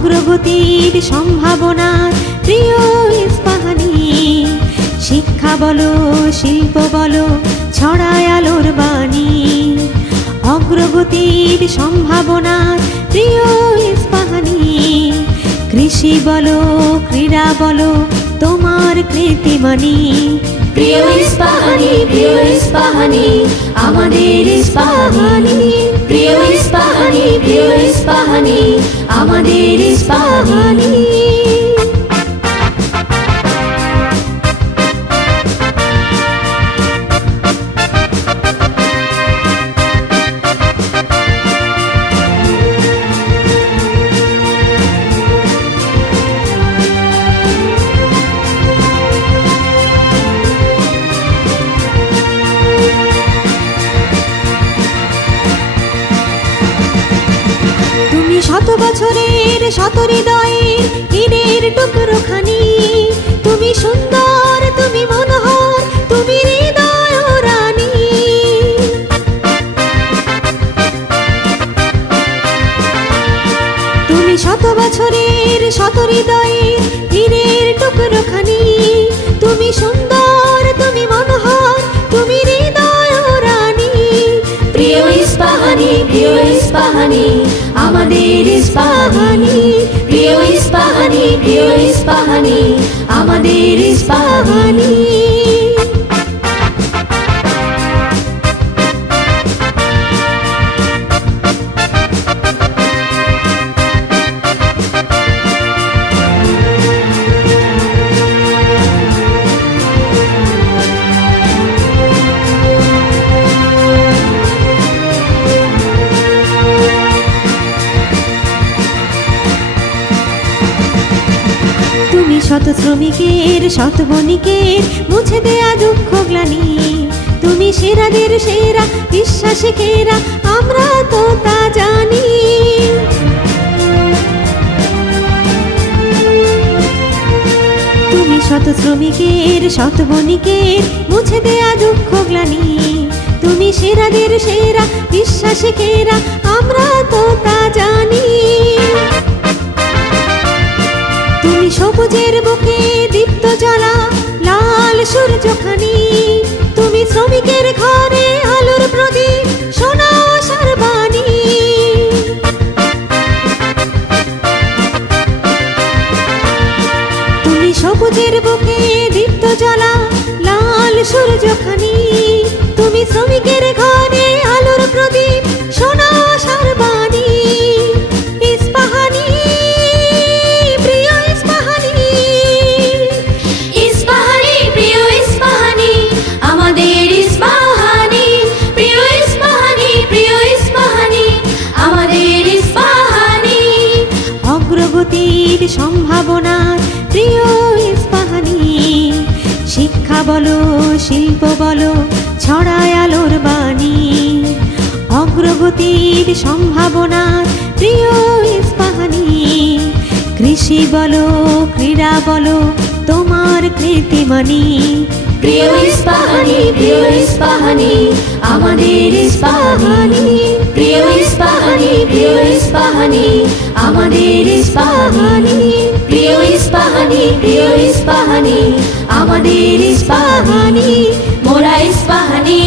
অগ্রগতির সম্ভাবনার প্রিয় ইস্পাহানি। শিক্ষা বলো শিল্প বলো ছড়ায় আলোর বাণী। অগ্রগতির সম্ভাবনার প্রিয় ইস্পাহানি। কৃষি বলো ক্রীড়া বলো তোমার কৃতিমানি। প্রিয় ইস্পাহানি, প্রিয় ইস্পাহানি, আমাদের ইস্পাহানি। প্রিয় ইস্পাহানি, প্রিয় ইস্পাহানি, আমাদের ইস্পাহানি। শত বছরের শত হৃদয়ের হীরের টুকরোখানি। তুমি সুন্দর তুমি মনোহর তুমি হৃদয় রানী। তুমি শত বছরের শত হৃদয়ের হীরের টুকরোখানি। তুমি সুন্দর তুমি মনোহর তুমি হৃদয় রানী। প্রিয় ইস্পাহানি, প্রিয় ইস্পাহানি, আমাদের ইস্পাহানি। প্রিয় ইস্পাহানি, প্রিয় ইস্পাহানি, আমাদের ইস্পাহানি। তুমি শত শ্রমিকের শত বণিকের মুছে দেয়া দুঃখ গ্লানি। তুমি সেরাদের সেরা বিশ্বাসীকেরা আমরা তো তা জানি। তুমি শত শ্রমিকের শত বণিকের মুছে দেয়া দুঃখ গ্লানি। তুমি সেরাদের সেরা বিশ্বাসীকেরা আমরা তো তা জানি। তুমি সবুজের বুকে দীপ্ত জ্বালা লাল সূর্যখানি। তুমি শ্রমিকের ঘরে আলোর প্রদীপ সোনা আশার বাণী। তুমি সবুজের বুকে দীপ্ত জ্বালা লাল সূর্যখানি। তুমি শ্রমিকের ঘরে আলোর প্রদীপ সোনা আশার বাণী। ইস্পাহানি, প্রিয় ইস্পাহানি। ইস্পাহানি, প্রিয় ইস্পাহানি, আমাদের ইস্পাহানি। প্রিয় ইস্পাহানি, প্রিয় ইস্পাহানি, আমাদের ইস্পাহানি। অগ্রগতির সম্ভাবনার প্রিয় ইস্পাহানি। শিক্ষা বলো শিল্প বলো ছড়ায় আলোর বাণী। অগ্রগতির সম্ভাবনার প্রিয় ইস্পাহানি। কৃষি বলো ক্রীড়া বলো তোমার কৃতিমানি। প্রিয় ইস্পাহানি, প্রিয় ইস্পাহানি, আমাদের ইস্পাহানি। প্রিয় ইস্পাহানি, প্রিয় ইস্পাহানি, আমাদের ইস্পাহানি। প্রিয় ইস্পাহানি, প্রিয় ইস্পাহানি, আমাদের ইস্পাহানি। মোরা ইস্পাহানি।